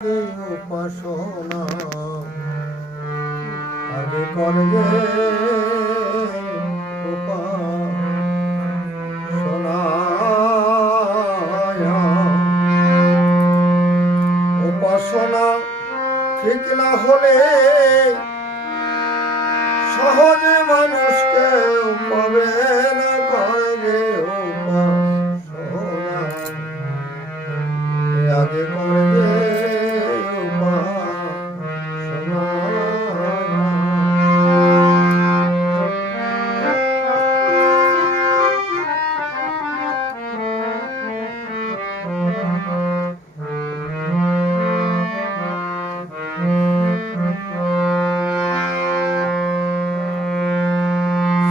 উপাসনা আগে করবে উপাসনা। উপাসনা ঠিক না হলে সহজে মানুষকে পাবে না, করবে উপাসনা আগে করবে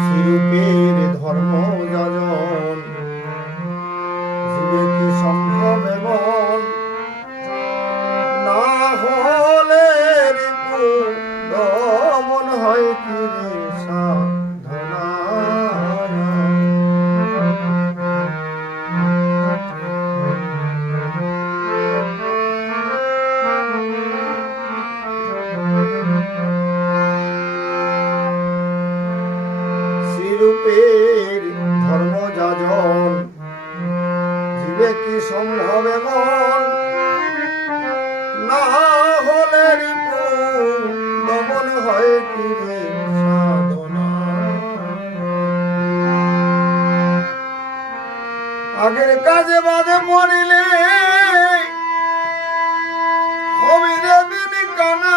শিরূপের ধর্ম যাজন জীবে কি সম্ভব এমন, না হলে রিপু দমন হয় কি সাধনা। শিরূপের ধর্ম যাজন জীবে কি সম্ভব এমন, না হলে রিপু দমন হয় কি সাধনা। আগের কাজে বাদে মরিলে হবিরে দিন কানা,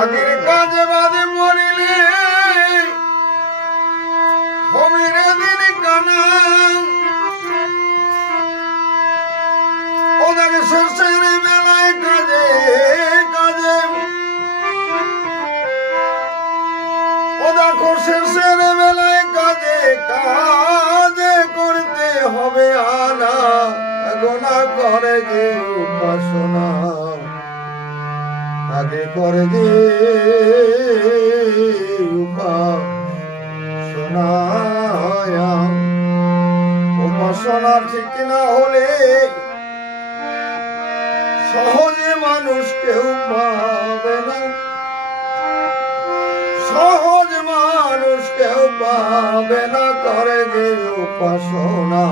আগের কাজে বাদে মরিলে হবিরে দিন কানা। ওদের শেষের বেলায় কাজে কাজে ও দেখো শেষের বেলায় কাজে কাজে করতে হবে আনা গোনা করে যে উপাসনা আগে করে যে উপাসনা। উপাসনা ঠিক না হলে সহজে মানুষ কেউ পাবে না, সহজ মানুষ কেউ পাবে না, করে যে উপাসনা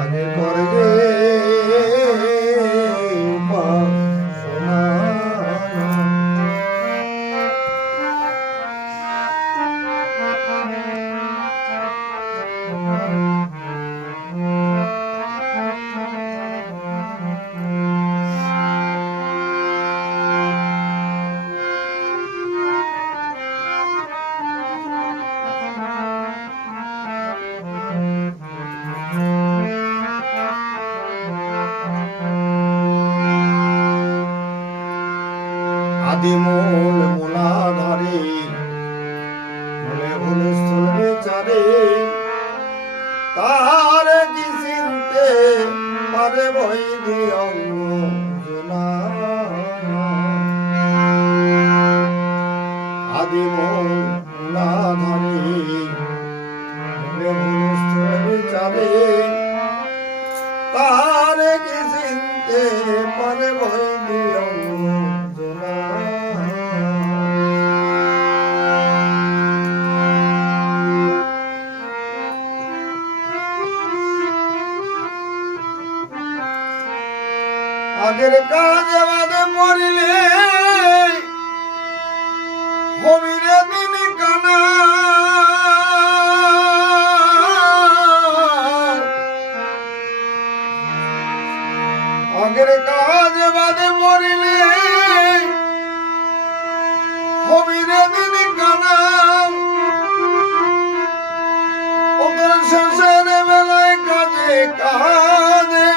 আগে করে যে উপাসনা। আদিমূল মূলাধারে মূলে মূলে স্থূল বিচারে তার কি চিনতে পারে বৈধি অঙ্গনা। আদিমূল মূলাধারে মূলে মূলে স্থূল বিচারে তার কি চিনতে পারে বৈধি অঙ্গনা। আগের কাজে বাদে মরিলে হবিরে দিন কানা, আগের কাজে বাদে মরিলে হবিরে দিন কানা। ওদের শেষের বেলায় কাজে কাজে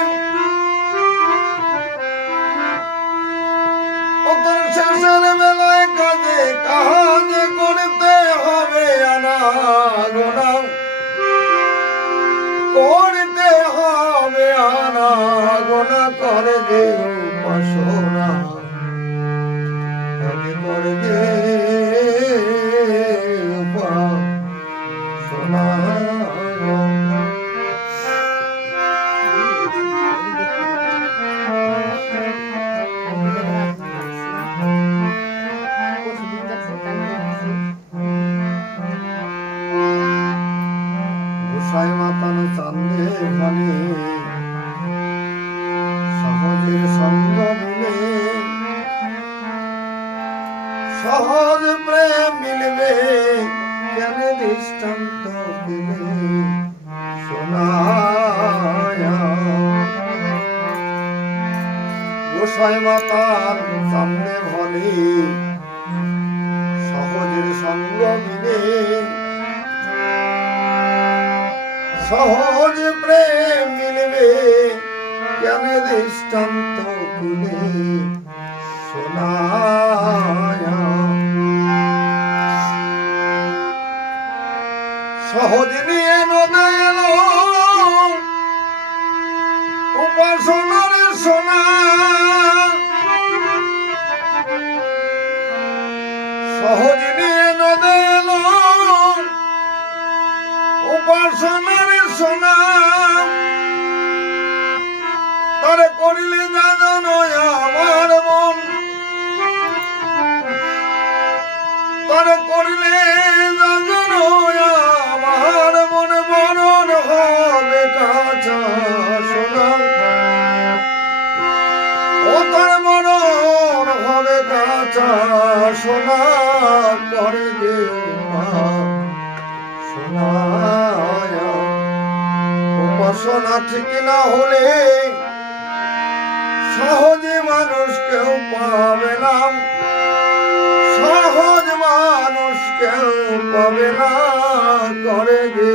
ওদের শেষের বেলায় কাজে কাজে করতে হবে আনা গোনা, করতে হবে আনা গোনা, করে যে উপাসনা আগে করে যে উপাসনা। গোসাই মাতার চান্দে মানে সহজের সঙ্গ মিলে সহজ প্রেম মিলবে কেন দৃষ্টান্ত দিলে শোনায়া গোসাই মাতার সামনে ভনে সহজের সঙ্গ মিলে সহজ প্রেম মিলবে কেন দৃষ্টান্ত দিলে শোনায়া সহজ নিয়ে নদে এলো উপাসনার সোনা সহজ নিয়ে নদে এলো উপাসনার সোনা তারে করিলে জাগন আমার মন তারে করিলে জাগন আমার মন মরণ হবে কাঁচা সোনা ও তার মরণ হবে কাঁচা সোনা করে গে সোনায়া উপাসনা ঠিক না হলে সহজে মানুষ কেউ পাবে না সহজ মানুষ কেউ পাবে না করে গে